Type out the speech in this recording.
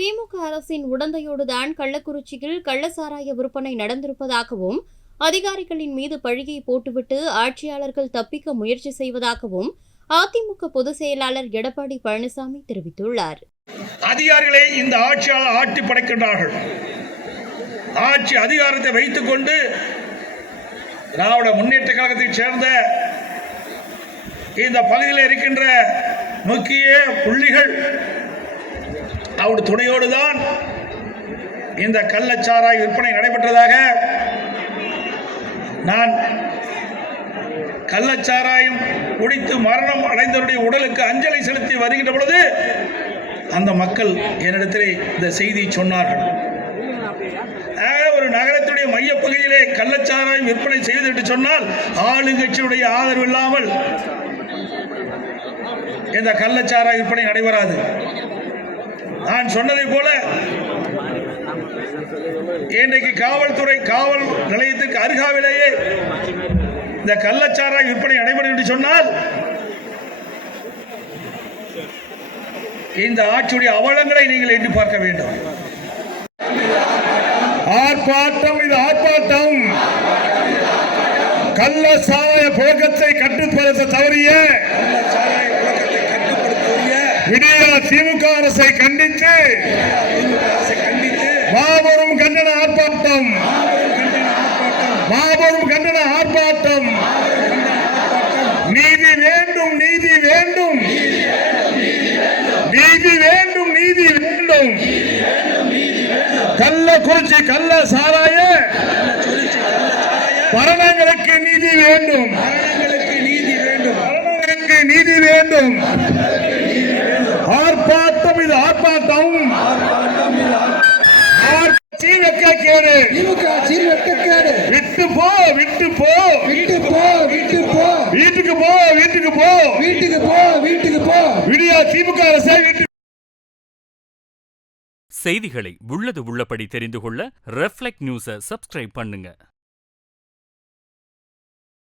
திமுக அரசின் உடந்தையோடுதான் கள்ளக்குறிச்சியில் கள்ளசாராய விற்பனை நடந்திருப்பதாகவும் அதிகாரிகளின் மீது பழியை போட்டுவிட்டு ஆட்சியாளர்கள் தப்பிக்க முயற்சி செய்வதாகவும் அதிமுக பொதுச் செயலாளர் எடப்பாடி பழனிசாமி தெரிவித்துள்ளார். அதிகாரிகளை இந்த ஆட்சியாளர் ஆட்டி படைக்கின்றார்கள். ஆட்சி அதிகாரத்தை வைத்துக் கொண்டு திராவிட முன்னேற்ற கழகத்தைச் சேர்ந்த இந்த பகுதியில் இருக்கின்ற முக்கிய புள்ளிகள் அவருடைய துணையோடு தான் இந்த கள்ளச்சாராய் விற்பனை நடைபெற்றதாக நான் கள்ளச்சாராயம் குடித்து மரணம் அடைந்தவருடைய உடலுக்கு அஞ்சலி செலுத்தி வருகின்ற பொழுது அந்த மக்கள் என்னிடத்திலே இந்த செய்தி சொன்னார்கள். ஒரு நகரத்துடைய மையப்பகுதியிலே கள்ளச்சாராயம் விற்பனை செய்து என்று சொன்னால் ஆளுங்கட்சியுடைய ஆதரவு இல்லாமல் இந்த கள்ளச்சாராய விற்பனை நடைபெறாது. நான் சொன்னதை போல இன்றைக்கு காவல்துறை காவல் நிலையத்துக்கு அருகாவிலேயே இந்த கள்ளச்சாராய் விற்பனை நடைபெறும் என்று சொன்னால் இந்த ஆட்சியுடைய அவலங்களை நீங்கள் எண்ணி பார்க்க வேண்டும். ஆர்ப்பாட்டம் இது ஆர்ப்பாட்டம். கள்ள சாராய புழக்கத்தை கட்டுப்படுத்த தவறிய விடியா திமுக அரசை கண்டித்து மாபெரும் கண்டன ஆர்ப்பாட்டம். கண்டன ஆர்ப்பாட்டம் மாபெரும் கண்டன ஆர்ப்பாட்டம். நீதி வேண்டும் நீதி வேண்டும். நீதி வேண்டும் நீதி வேண்டும். கள்ளக்குறிச்சி கள்ள சாராய மரணங்களுக்கு நீதி வேண்டும். மரணங்களுக்கு நீதி வேண்டும் மரணங்களுக்கு நீதி வேண்டும். விட்டு போ விட்டு போ. விட்டு போ விட்டு போ. வீட்டுக்கு போ வீட்டுக்கு போ. வீட்டுக்கு போ வீட்டுக்கு போ. விடியா திமுக அரசை வீட்டு செய்திகளை உள்ளது உள்ளபடி தெரிந்து கொள்ள ரெஃப்ளெக்ட் நியூஸை சப்ஸ்கிரைப் பண்ணுங்க.